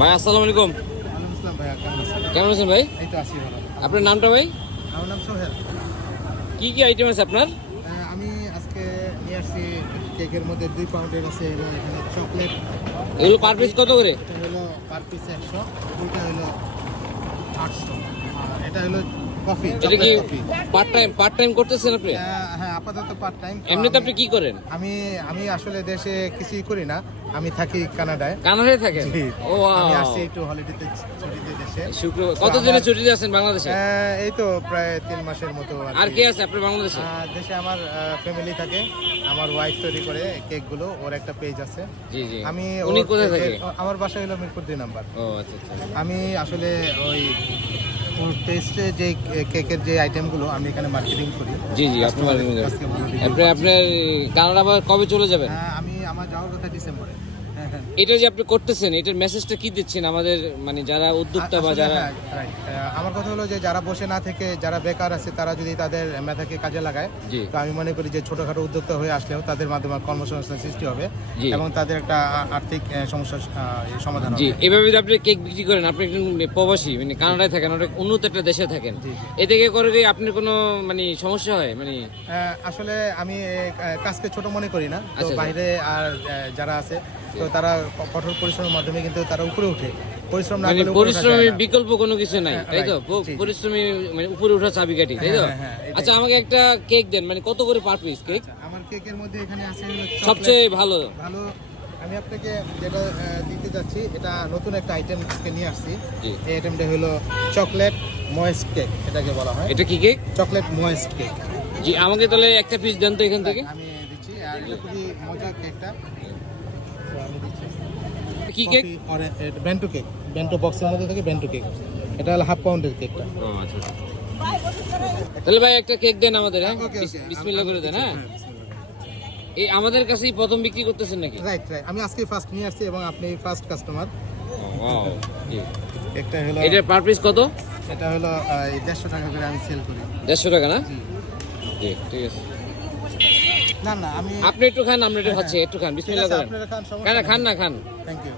ভাই আসসালামু আলাইকুম। কেমন আছেন ভাই? আপনার নামটা ভাই? আমার নাম সোহেল। কি কি আইটেম আছে আপনার? আমি আজকে নিয়ে আসছি কেকের মধ্যে 2 পাউন্ডের আছে এখানে চকলেট। এগুলো পার পিস কত করে? এটা হলো পার পিস 100, ওইটা হলো 800, আর এটা হলো কফি। এটা কি পার্ট টাইম করতেছেন আপনি? হ্যাঁ, আপাতত পার্ট টাইম। এমনিতে আপনি কি করেন? আমি আসলে দেশে কিছুই করি না, আমি থাকি কানাডায়। কানাডায় থাকেন? ও আমি আসছি একটু হলিডেতে, ছুটিতে দেশে। শুক্রবার কতদিনের ছুটিতে আছেন বাংলাদেশে? এই তো প্রায় 3 মাসের মতো। আর কে আছে আপনার বাংলাদেশে? দেশে আমার ফ্যামিলি থাকে, আমার ওয়াইফ তৈরি করে কেকগুলো, ওর একটা পেজ আছে। জি জি। আমি উনি কোথায় থাকে? আমার বাসা হলো মিরপুর 2 নাম্বার। ও আচ্ছা আচ্ছা। আমি আসলে ওই ওর টেস্টে যে কেকের যে আইটেমগুলো আমি এখানে মার্কেটিং করি। জি জি, আপনি মার্কেটিং করেন। আজকে ভালো দিন। আপনার কানাডা আবার কবে চলে যাবেন? আমার যাওয়ার কথা ডিসেম্বরে। হ্যাঁ। এটা যে আপনি করতেছেন, এটার মেসেজটা কি দিচ্ছেন আমাদের, মানে যারা উদ্যোক্তা বা আসলে যারা? হ্যাঁ, right. আমার কথা হলো যে যারা বসে না থেকে, যারা বেকার আছে, তারা যদি তাদের মেধাকে কাজে লাগায়, জি। তো আমি মনে করি যে ছোটখাটো উদ্যোক্তা হয়ে আসলেও তাদের মাধ্যমে কর্মসংস্থান সৃষ্টি হবে জি। এবং তাদের একটা আর্থিক সমস্যার সমাধান জি, হবে। এভাবে যদি আপনি কেক বিক্রি করেন, আপনি একজন প্রবাসী, মানে কানাডায় থাকেন, অনেক উন্নত একটা দেশে থাকেন, জি। এতে করে কি আপনার কোনো মানে সমস্যা হয়? মানে আসলে আমি কাজকে ছোট মনে করি না, তো আচ্ছা। বাইরে আর যারা আছে, তো তারা কঠোর পরিশ্রমের মাধ্যমে কিন্তু তারা উপরে উঠে। পরিশ্রম না মানে করলে উপরে ওঠা যায় পরিশ্রমের না। বিকল্প কোনো কিছু নাই, তাই তো? right, জি। পরিশ্রমী মানে উপরে ওঠা চাবিকাঠি, তাই তো? হ্যাঁ, এটাই। আচ্ছা, আমাকে একটা কেক দেন, মানে কত করে পার পিস কেক? আচ্ছা, আমার কেকের মধ্যে এখানে আছে হলো সবচেয়ে ভালো? ভালো আমি আপনাকে যেটা দিতে যাচ্ছি, এটা নতুন একটা আইটেম নিয়ে আসছি। জি। এই আইটেমটা হলো চকলেট ময়েস্ট কেক, এটাকে বলা হয়। এটা কি কেক? Chocolate moist cake. জি, আমাকে তাহলে একটা পিস দেন তো এখান থেকে। আমি দিচ্ছি, আর এটা খুবই মজার কেকটা। তো আমি দিচ্ছি কি কেক? বেন্টো কেক, বেন্টো বক্সের মধ্যে থেকে বেন্টো কেক। এটা হলো 1/2 পাউন্ডের কেকটা। ও আচ্ছা আচ্ছা। তাহলে ভাই একটা কেক দেন আমাদের, হ্যাঁ? Okay. বিসমিল্লাহ করে দেন, হ্যাঁ? বিসমিল্লাহ। এই আমাদের কাছেই প্রথম বিক্রি করতেছেন নাকি? রাইট। আমি আজকে ফার্স্ট নিয়ে আসছি এবং আপনি ফার্স্ট কাস্টমার। ওয়াও। জি। একটা হলো, এটার পার পিস কত? এটা হলো 150 টাকা করে আমি সেল করি। 150 টাকা না? জি। জি, ঠিক আছে। না, আমি আপনি একটু খান, আমরা একটু খাচ্ছি, একটু খান, বিসমিল্লাহ করেন। আপনারা খান, খান না, খান। Thank you.